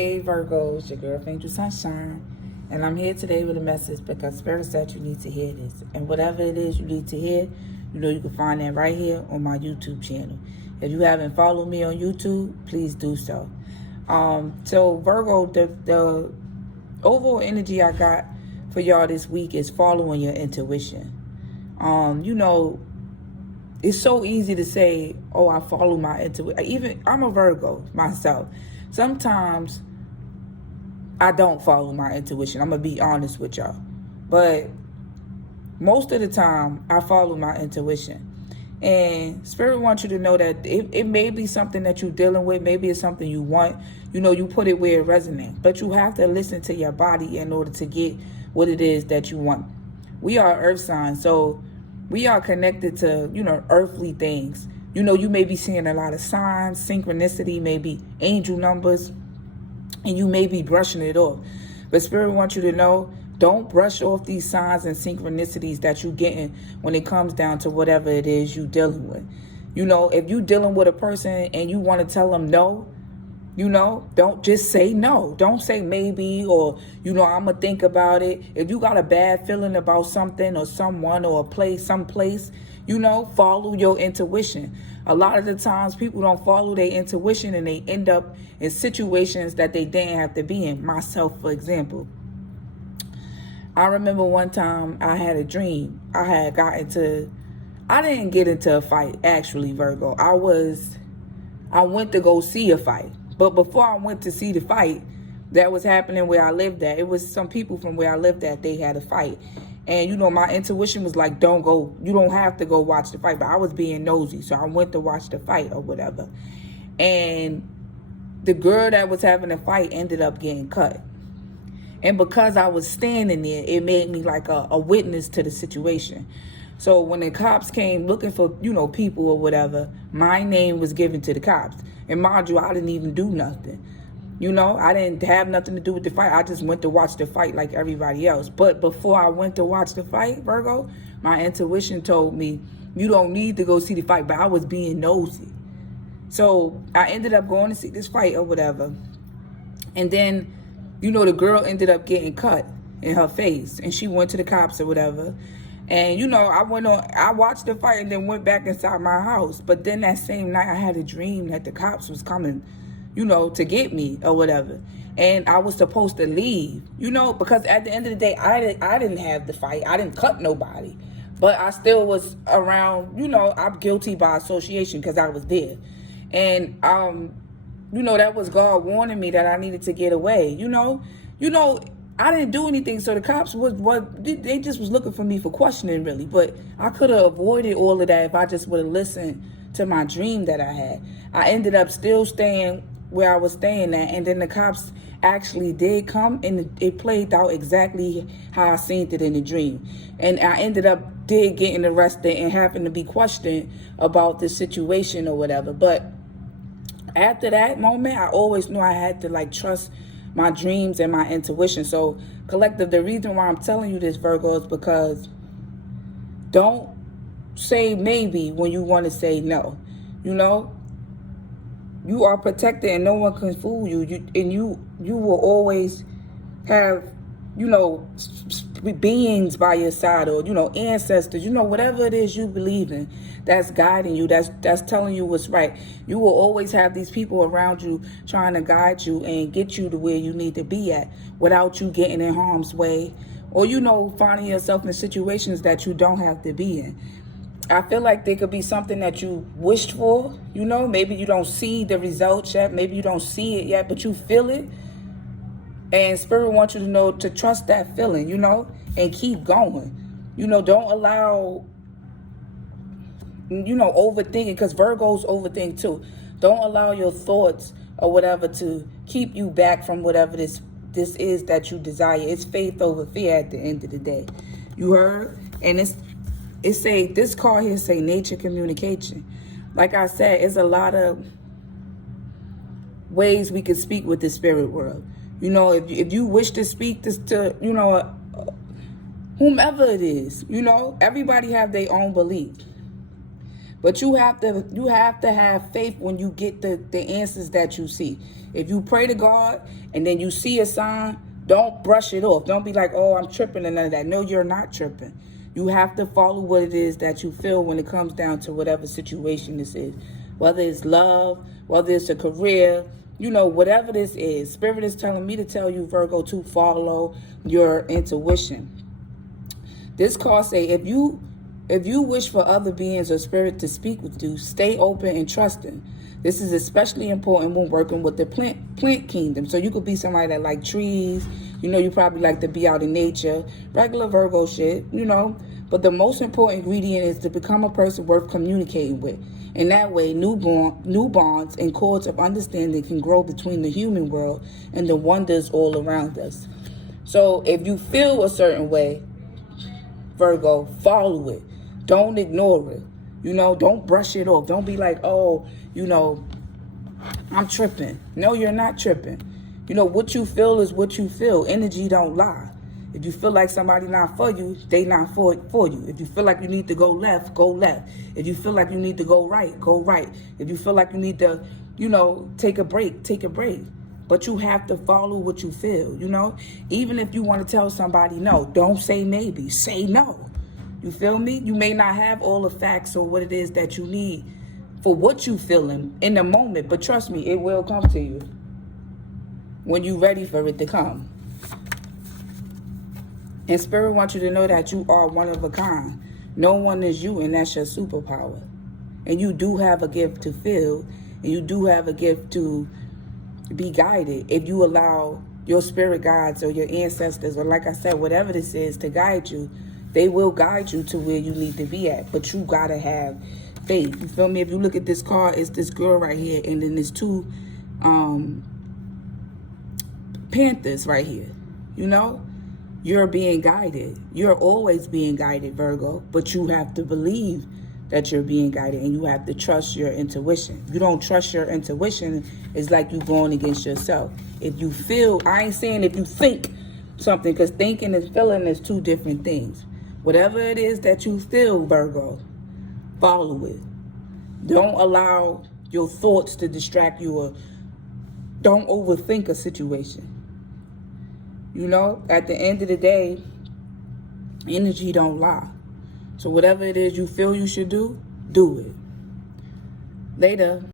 Hey Virgos, your girl Angel Sunshine, and I'm here today with a message because Spirit said you need to hear this. And whatever it is you need to hear, you can find that right here on my YouTube channel. If you haven't followed me on YouTube, please do so. So Virgo, the overall energy I got for y'all this week is following your intuition. It's so easy to say, oh, I follow my intuition. Even I'm a Virgo myself. Sometimes I don't follow my intuition. I'm going to be honest with y'all. But most of the time, I follow my intuition. And Spirit wants you to know that it may be something that you're dealing with. Maybe it's something you want. You put it where it resonates. But you have to listen to your body in order to get what it is that you want. We are earth signs, so we are connected to, earthly things. You may be seeing a lot of signs, synchronicity, maybe angel numbers, and you may be brushing it off. But Spirit wants you to know, don't brush off these signs and synchronicities that you're getting when it comes down to whatever it is you're dealing with. If you're dealing with a person and you want to tell them no, don't just say no. Don't say maybe or, I'm going to think about it. If you got a bad feeling about something or someone or a place, someplace, follow your intuition. A lot of the times people don't follow their intuition and they end up in situations that they didn't have to be in. Myself, for example. I remember one time I had a dream. I didn't get into a fight, actually, Virgo. I went to go see a fight. But before I went to see the fight that was happening where I lived at, it was some people from where I lived at, they had a fight. And, my intuition was like, don't go, you don't have to go watch the fight. But I was being nosy, so I went to watch the fight or whatever. And the girl that was having the fight ended up getting cut. And because I was standing there, it made me like a witness to the situation. So when the cops came looking for, people or whatever, my name was given to the cops. And mind you, I didn't even do nothing. I didn't have nothing to do with the fight. I just went to watch the fight like everybody else. But before I went to watch the fight, Virgo, my intuition told me, you don't need to go see the fight. But I was being nosy. So I ended up going to see this fight or whatever. And then, the girl ended up getting cut in her face. And she went to the cops or whatever. And, I watched the fight and then went back inside my house. But then that same night, I had a dream that the cops was coming, to get me or whatever. And I was supposed to leave, because at the end of the day, I didn't have the fight. I didn't cut nobody. But I still was around, I'm guilty by association because I was there. And, that was God warning me that I needed to get away, I didn't do anything, so the cops they just was looking for me for questioning, really. But I could have avoided all of that if I just would have listened to my dream that I had. I ended up still staying where I was staying at, and then the cops actually did come, and it played out exactly how I seen it in the dream. And I ended up getting arrested and having to be questioned about the situation or whatever. But after that moment, I always knew I had to trust my dreams and my intuition. So collective, the reason why I'm telling you this, Virgo, is because don't say maybe when you want to say no. You are protected and no one can fool you. You will always have, beings by your side, or, ancestors, whatever it is you believe in, that's guiding you, that's telling you what's right. You will always have these people around you trying to guide you and get you to where you need to be at without you getting in harm's way or, finding yourself in situations that you don't have to be in. I feel like there could be something that you wished for, maybe you don't see the results yet, maybe you don't see it yet, but you feel it. And Spirit wants you to know to trust that feeling, and keep going. Don't allow, overthinking, because Virgos overthink too. Don't allow your thoughts or whatever to keep you back from whatever this is that you desire. It's faith over fear at the end of the day. You heard? And this card here say nature communication. Like I said, it's a lot of ways we could speak with the spirit world. If you wish to speak this to, whomever it is, everybody have their own belief. But you have to have faith when you get the answers that you see. If you pray to God and then you see a sign, don't brush it off. Don't be like, oh, I'm tripping and none of that. No, you're not tripping. You have to follow what it is that you feel when it comes down to whatever situation this is. Whether it's love, whether it's a career, whatever this is. Spirit is telling me to tell you, Virgo, to follow your intuition. This card say, if you wish for other beings or spirit to speak with you, stay open and trusting. This is especially important when working with the plant kingdom. So you could be somebody that like trees. You probably like to be out in nature. Regular Virgo shit, But the most important ingredient is to become a person worth communicating with. In that way, new bonds and cords of understanding can grow between the human world and the wonders all around us. So if you feel a certain way, Virgo, follow it. Don't ignore it. Don't brush it off. Don't be like, oh, I'm tripping. No, you're not tripping. What you feel is what you feel. Energy don't lie. If you feel like somebody not for you, they not for you. If you feel like you need to go left, go left. If you feel like you need to go right, go right. If you feel like you need to, take a break, take a break. But you have to follow what you feel, Even if you want to tell somebody no, don't say maybe. Say no. You feel me? You may not have all the facts or what it is that you need for what you feeling in the moment. But trust me, it will come to you when you're ready for it to come. And Spirit wants you to know that you are one of a kind. No one is you, and that's your superpower. And you do have a gift to feel, and you do have a gift to be guided. If you allow your spirit guides or your ancestors, or like I said, whatever this is, to guide you, they will guide you to where you need to be at. But you gotta have faith. You feel me? If you look at this card, it's this girl right here, and then there's two panthers right here. You're being guided. You're always being guided, Virgo. But you have to believe that you're being guided, and you have to trust your intuition. If you don't trust your intuition, it's like you going against yourself. If you feel, I ain't saying if you think something, because thinking and feeling is two different things. Whatever it is that you feel, Virgo, follow it. Don't allow your thoughts to distract you, or don't overthink a situation. At the end of the day, energy don't lie. So whatever it is you feel you should do it. Later.